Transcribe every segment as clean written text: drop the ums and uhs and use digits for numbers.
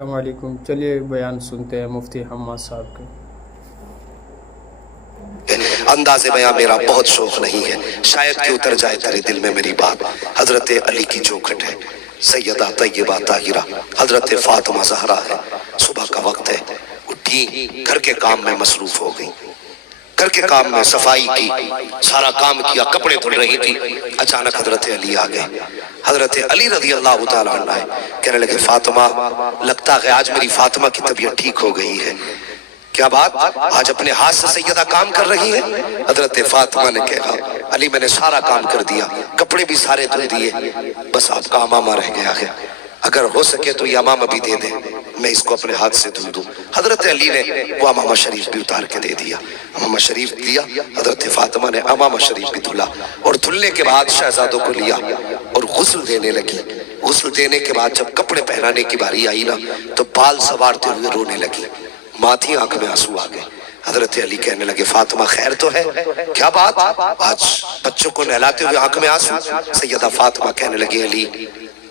السلام علیکم، چلیے بیان سنتے ہیں مفتی حماد صاحب کے۔ انداز بیان میرا بہت شوق نہیں ہے، شاید کہ اتر جائے تیرے دل میں میری بات۔ حضرت علی کی چوکھٹ ہے، سیدہ طیبہ طاہرہ حضرت فاطمہ زہرا ہے۔ صبح کا وقت ہے، اٹھی گھر کے کام میں مصروف ہو گئی، گھر کے کام میں صفائی کی، سارا کام کیا، کپڑے دھل رہی تھی۔ اچانک حضرت علی آ گئے۔ حضرت علی رضی اللہ تعالیٰ عنہ ہے، کہنے لگے فاطمہ، لگتا ہے آج میری فاطمہ کی طبیعت ٹھیک ہو گئی ہے۔ کیا بات؟ آج اپنے ہاتھ سے سیدہ کام کر رہی ہے؟ حضرت فاطمہ نے کہا علی میں نے سارا کام کر دیا، کپڑے بھی سارے دھل دیے، بس آپ کا امامہ رہ گیا ہے، اگر ہو سکے تو یہ امامہ بھی دے دیں، میں اس کو اپنے ہاتھ سے دھل دوں۔ حضرت علی نے وہ امامہ شریف بھی اتار کے دے دیا، امامہ شریف دیا۔ حضرت فاطمہ نے امامہ شریف بھی دھلا، اور دھلنے کے بعد شہزادوں کو لیا اور غسل دینے لگی۔ غسل دینے کے بعد جب کپڑے پہنانے کی باری آئی نا، تو بال سوارتے ہوئے رونے لگی، ماں تھی، آنکھ میں آنسو آ گئے۔ حضرت علی کہنے لگے فاطمہ خیر تو ہے؟ کیا بات؟ آج بچوں کو نہلاتے ہوئے آنکھ میں آنسو؟ سیدہ فاطمہ کہنے لگی علی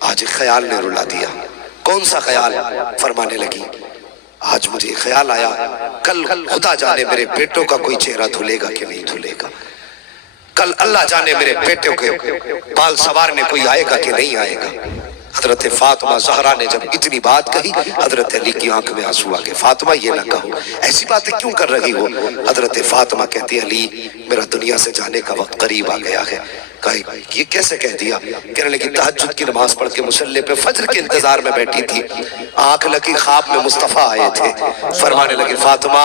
آج ایک خیال نے رلا دیا۔ کون سا خیال؟ فرمانے لگی آج مجھے خیال آیا کل خدا جانے میرے بیٹوں کا کوئی چہرہ دھلے گا کہ نہیں دھلے گا، کل اللہ جانے میرے بیٹوں کے بال سوارنے کوئی آئے گا کہ نہیں آئے گا۔ حضرت فاطمہ زہرا نے جب اتنی بات کہی، حضرت علی کی آنکھ میں آنسو آ گئے۔ فاطمہ یہ نہ کہو، ایسی باتیں کیوں کر رہی ہو؟ حضرت فاطمہ کہتی علی میرا دنیا سے جانے کا وقت قریب آ گیا ہے۔ کہا یہ کیسے کہہ دیا؟ کہنے لگی تہجد کی نماز پڑھ کے مصلی پہ فجر کے انتظار میں بیٹھی تھی، آنکھ لگی خواب میں مصطفیٰ آئے تھے، فرمانے لگے فاطمہ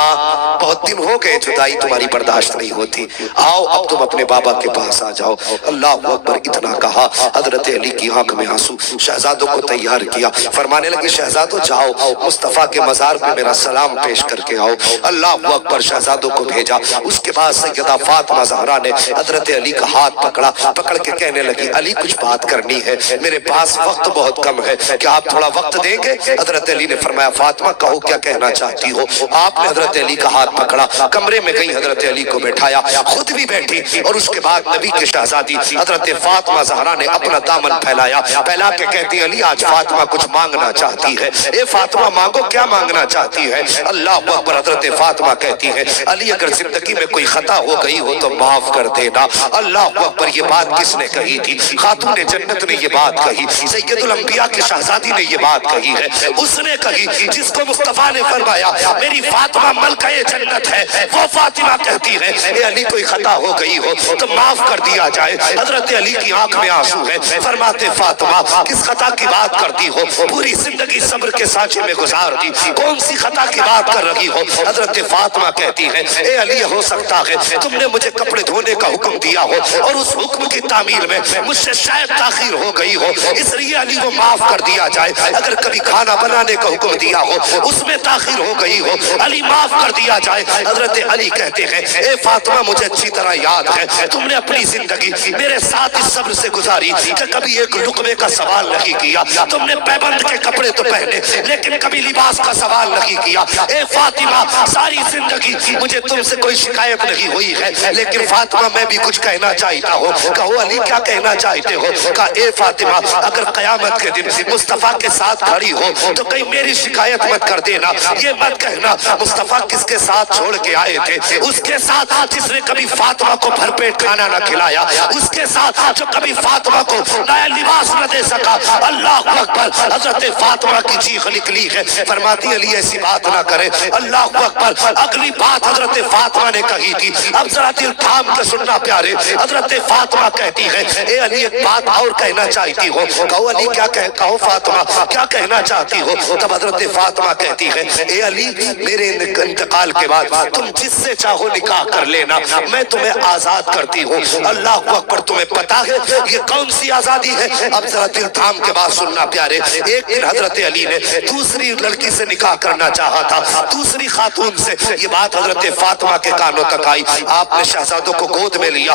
بہت دن ہو گئے، جدائی تمہاری برداشت نہیں ہوتی، آؤ اب تم اپنے بابا کے پاس آ جاؤ۔ اللہ اکبر اتنا کہا، حضرت علی کی آنکھ میں آنسو، شہزادوں کو تیار کیا، فرمانے لگے شہزادوں جاؤ مصطفیٰ کے مزار پہ میرا سلام پیش کر کے آؤ۔ اللہ اکبر، شہزادوں کو بھیجا۔ اس کے بعد سیدہ فاطمہ زہرا نے حضرت علی کا ہاتھ پکڑا، پکڑ کے کہنے لگی علی کچھ بات کرنی ہے، میرے پاس وقت بہت کم ہے، کیا آپ تھوڑا وقت دیں گے؟ حضرت علی نے فرمایا فاطمہ کہو کیا کہنا چاہتی ہو۔ آپ نے حضرت علی کا ہاتھ پکڑا، کمرے میں گئی، حضرت علی کو بٹھایا، خود بھی بیٹھی، اور اس کے بعد نبی کی شہزادی حضرت فاطمہ زہرا نے اپنا دامن پھیلایا، پھیلا کے کہتی علی آج فاطمہ کچھ مانگنا چاہتی ہے۔ اے فاطمہ مانگو، کیا مانگنا چاہتی ہے؟ اللہ اکبر، حضرت فاطمہ کہتی ہے علی اگر زندگی میں کوئی خطا ہو گئی ہو تو معاف کر دینا۔ اللہ اکبر، یہ بات کس نے کہی تھی؟ خاتون جنت نے یہ بات کہی، سید الانبیاء کی شہزادی نے یہ بات کہی ہے، اس نے کہی جس کو مصطفیٰ نے فرمایا میری فاطمہ ملکہ جنت ہے، وہ فاطمہ کہتی ہے اے علی کوئی خطا ہو گئی ہو تو معاف کر دیا جائے۔ حضرت علی کی آنکھ میں آنسو ہے، فرماتے فاطمہ کس خطا کی بات کرتی ہو؟ پوری زندگی صبر کے سانچے میں گزار دی، کون سی خطا کی بات کر رہی ہو؟ حضرت فاطمہ کہتی ہے اے علی ہو سکتا ہے تم نے مجھے کپڑے دھونے کا حکم دیا ہو اور اس حکم کی تعمیل میں مجھ سے شاید تاخیر ہو گئی ہو، اس لیے علی وہ معاف کر دیا جائے۔ اگر کبھی کھانا بنانے کا حکم دیا ہو اس میں تاخیر ہو گئی ہو، علی معاف کر دیا جائے۔ حضرت علی کہتے ہیں اے فاطمہ مجھے اچھی طرح یاد ہے تم نے اپنی زندگی میرے ساتھ اس صبر سے گزاری کہ کبھی ایک لقمے کا سوال نہیں کیا، تم نے پیبند کے کپڑے تو پہنے لیکن کبھی لباس کا سوال نہیں کیا۔ اے فاطمہ ساری زندگی مجھے تم سے کوئی شکایت نہیں ہوئی ہے، لیکن فاطمہ میں بھی کچھ کہنا چاہتا ہوں۔ کہو علی کیا کہنا چاہتے ہو؟ کہا اے فاطمہ اگر قیامت کے دن مصطفیٰ کے ساتھ کھڑی ہو تو کہیں میری شکایت مت کر دینا، یہ مت کہنا مصطفیٰ کس کے ساتھ چھوڑ کے آئے تھے، اس کے ساتھ جس نے کبھی فاطمہ کو بھر پیٹ کھانا نہ کھلایا، اس کے ساتھ جو کبھی فاطمہ کو نیا لباس نہ دے سکا۔ اللہ اکبر، حضرت فاطمہ کی چیخ نکلی ہے، فرماتی علی ایسی بات نہ کرے۔ اللہ اکبر، اگلی بات حضرت فاطمہ نے کہی تھی، اب ذرا دل تھام کے سننا پیارے۔ حضرت فاطمہ کہتی ہے اے علی ایک بات اور کہنا چاہتی ہو۔ کہو علی کیا کہو فاطمہ کیا کہنا چاہتی ہو؟ تب حضرت فاطمہ کہتی ہے اے علی میرے انتقال کے بعد تم جس سے چاہو نکاح کر لینا، میں تمہیں آزاد کرتی ہوں۔ اللہ اکبر، تمہیں پتا ہے یہ کون سی آزادی ہے؟ اب ذرا دل تھام کے بات سننا پیارے۔ ایک دن حضرت علی نے دوسری لڑکی سے نکاح کرنا چاہا تھا، دوسری خاتون سے، یہ بات حضرت فاطمہ کے کانوں تک آئی، آپ نے شہزادوں کو گود میں لیا،